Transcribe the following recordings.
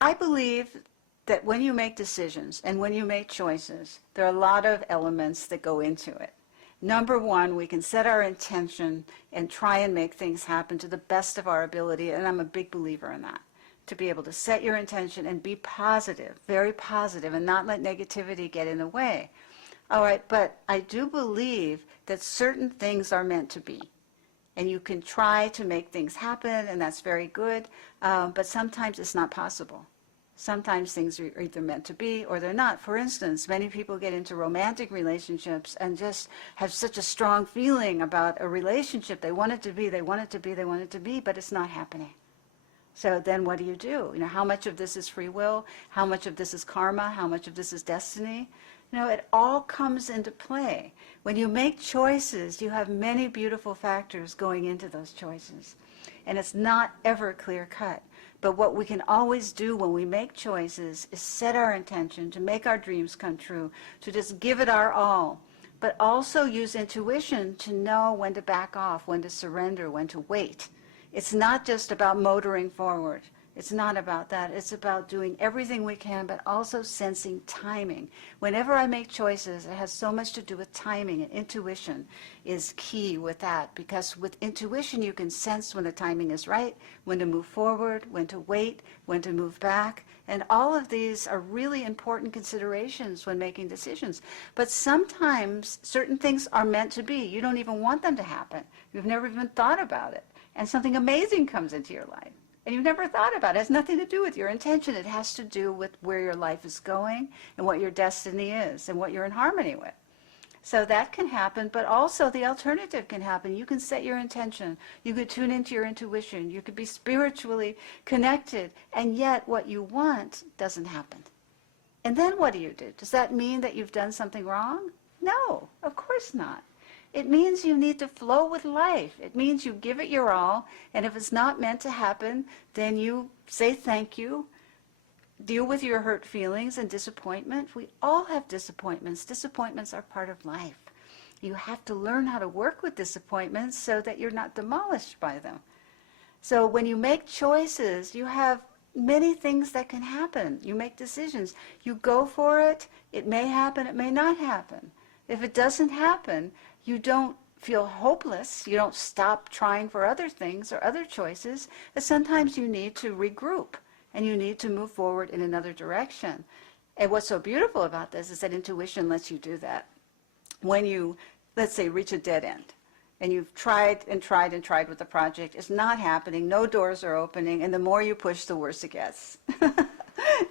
I believe that when you make decisions and when you make choices, there are a lot of elements that go into it. Number one, we can set our intention and try and make things happen to the best of our ability, and I'm a big believer in that. To be able to set your intention and be positive, very positive, and not let negativity get in the way. All right, but I do believe that certain things are meant to be. And you can try to make things happen, and that's very good, but sometimes it's not possible. Sometimes things are either meant to be or they're not. For instance, many people get into romantic relationships and just have such a strong feeling about a relationship. They want it to be, they want it to be, they want it to be, but it's not happening. So then what do? You know, how much of this is free will? How much of this is karma? How much of this is destiny? You know, it all comes into play. When you make choices, you have many beautiful factors going into those choices. And it's not ever clear cut. But what we can always do when we make choices is set our intention to make our dreams come true, to just give it our all, but also use intuition to know when to back off, when to surrender, when to wait. It's not just about motoring forward. It's not about that. It's about doing everything we can, but also sensing timing. Whenever I make choices, it has so much to do with timing, and intuition is key with that, because with intuition you can sense when the timing is right, when to move forward, when to wait, when to move back, and all of these are really important considerations when making decisions. But sometimes certain things are meant to be. You don't even want them to happen. You've never even thought about it, and something amazing comes into your life. And you've never thought about it. It has nothing to do with your intention. It has to do with where your life is going and what your destiny is and what you're in harmony with. So that can happen, but also the alternative can happen. You can set your intention. You could tune into your intuition. You could be spiritually connected, and yet what you want doesn't happen. And then what do? Does that mean that you've done something wrong? No, of course not. It means you need to flow with life. It means you give it your all, and if it's not meant to happen, then you say thank you, deal with your hurt feelings and disappointment. We all have disappointments. Disappointments are part of life. You have to learn how to work with disappointments so that you're not demolished by them. So when you make choices, you have many things that can happen. You make decisions. You go for it. It may happen. It may not happen. If it doesn't happen, you don't feel hopeless. You don't stop trying for other things or other choices. And sometimes you need to regroup and you need to move forward in another direction. And what's so beautiful about this is that intuition lets you do that. When you, let's say, reach a dead end, and you've tried and tried and tried with the project, it's not happening, no doors are opening, and the more you push, the worse it gets.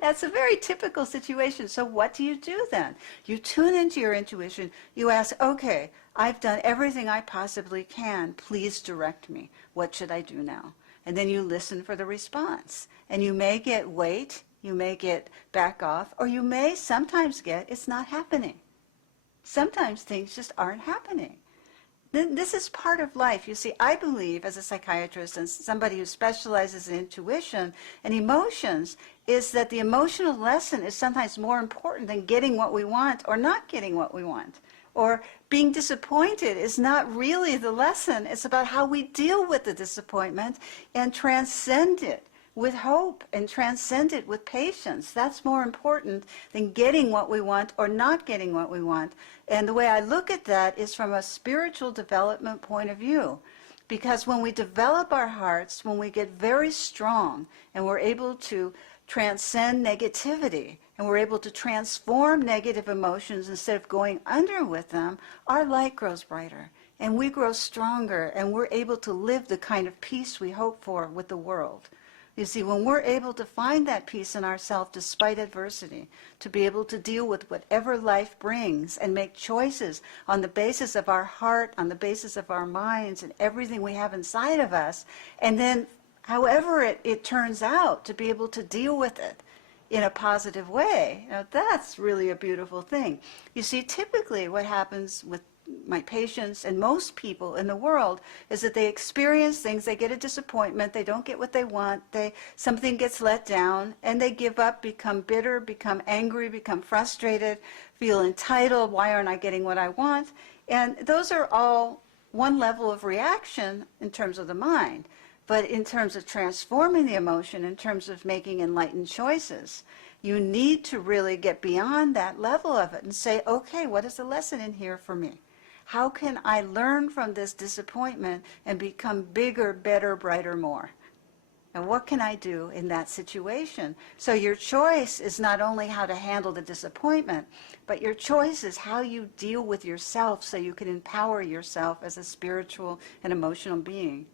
That's a very typical situation. So what do you do then? You tune into your intuition. You ask, okay, I've done everything I possibly can. Please direct me. What should I do now? And then you listen for the response. And you may get wait, you may get back off, or you may sometimes get it's not happening. Sometimes things just aren't happening. This is part of life. You see, I believe as a psychiatrist and somebody who specializes in intuition and emotions is that the emotional lesson is sometimes more important than getting what we want or not getting what we want. Or being disappointed is not really the lesson. It's about how we deal with the disappointment and transcend it with hope and transcend it with patience. That's more important than getting what we want or not getting what we want. And the way I look at that is from a spiritual development point of view. Because when we develop our hearts, when we get very strong and we're able to transcend negativity and we're able to transform negative emotions instead of going under with them, our light grows brighter and we grow stronger and we're able to live the kind of peace we hope for with the world. You see, when we're able to find that peace in ourselves despite adversity, to be able to deal with whatever life brings and make choices on the basis of our heart, on the basis of our minds and everything we have inside of us, and then however it turns out, to be able to deal with it in a positive way, that's really a beautiful thing. You see, typically what happens with my patients and most people in the world is that they experience things, they get a disappointment, they don't get what they want, something gets let down, and they give up, become bitter, become angry, become frustrated, feel entitled, why aren't I getting what I want? And those are all one level of reaction in terms of the mind. But in terms of transforming the emotion, in terms of making enlightened choices, you need to really get beyond that level of it and say, okay, what is the lesson in here for me? How can I learn from this disappointment and become bigger, better, brighter, more? And what can I do in that situation? So your choice is not only how to handle the disappointment, but your choice is how you deal with yourself so you can empower yourself as a spiritual and emotional being.